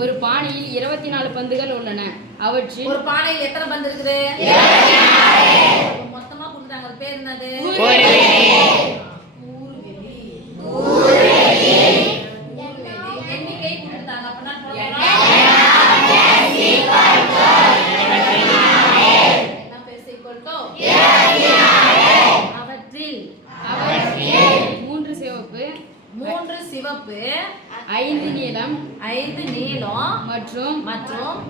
ஒரு பானையில் 24 பந்துகள் உள்ளன. அவற்றில் ஒரு பானையில் எத்தனை பந்து இருக்குது? மொத்தமா கொடுத்தாங்க. அது பேர் என்னது? எண்ணிக்கை கொடுத்தாங்க. அப்படின்னா மூன்று சிவப்பு, 5 நீலம் மற்றும்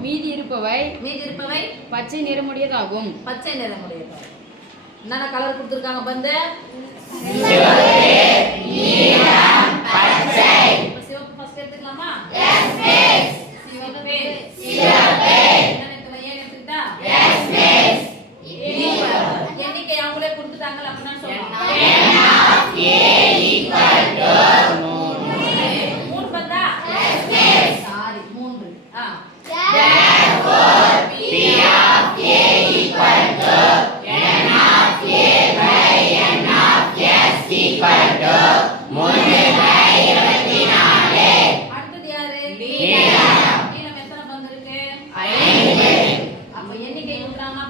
மீதி இருப்பவை பச்சை நிறமுடையதாகும். பச்சை நிறமுடையது. என்னென்ன கலர் கொடுத்துருக்காங்க? பந்து சிவப்பு ஃபர்ஸ்ட் எடுத்துக்கலாமா? எண்ணிக்கை அவங்களே கொடுத்துட்டாங்க. அப்படின்னா சொல்லலாம். 3 பந்தா? சாரி 3. அடுத்தது யாரு? நீலம் எத்தனை பந்து இருக்கு? 5. அப்ப எண்ணிக்கை கொடுத்தாங்கன்னா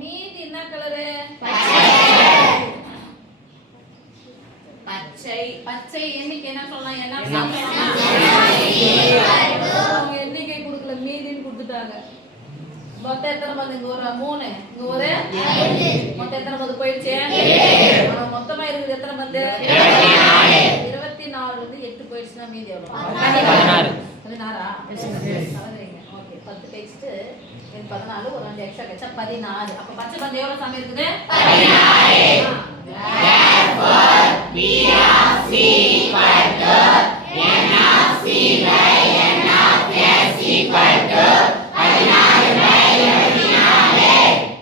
மீதி என்ன கலரு? பச்சை. எண்ணிக்கை என்ன சொல்லலாம்? எண்ணிக்கை கொடுக்கல, மீதின்னு கொடுத்துட்டாங்க. மொத்தம் எத்தனை பந்து? இங்க ஒரு 3, இங்க ஒரு 5. மொத்தம் எத்தனை பந்து போயிடுச்சு? மொத்தமா இருக்குது எத்தனை பந்து? 24 வந்து 8 போயிடுச்சுன்னா மீதி எவ்வளவு? 16. ஓகே, 10 டெக்ஸ்ட் 14, ஒரு 2 எக்ஸ்ட்ரா கச்சா 14. அப்ப பச்சை பந்து எவ்வளவு சாமி இருக்குது? 16.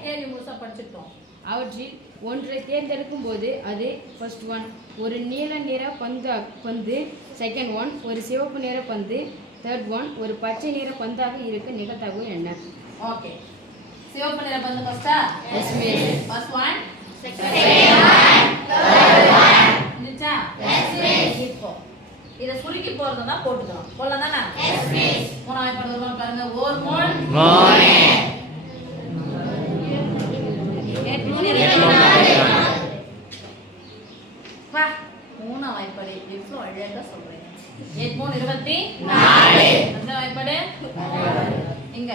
கேள்வி முழுசா படிச்சிட்டோம். அவற்றில் ஒன்றை தேர்ந்தெடுக்கும் போது அது ஃபர்ஸ்ட் ஒன் ஒரு நீல நிற பந்து, செகண்ட் ஒன் ஒரு சிவப்பு நிற பந்து, தேர்ட் ஒன் ஒரு பச்சை நிற பந்தாக இருக்க நிகழ்தகவு என்ன? ஓகே, சிவப்பு நிற பந்து ஃபர்ஸ்டா? Yes miss. First one, second நிச்சா? Yes miss. இப்போ இத சுருக்கி போறதுனா போட்டுக்கலாம். போடலாம் தானே? Yes miss. மூணாவது படம் வருமா பாருங்க. ஓர் மூணு வா, மூணாவது வாய்ப்பாடு எவ்வளவு அழகா சொல்றீங்க. 8 3 24. அந்த வாய்ப்பாடு இங்க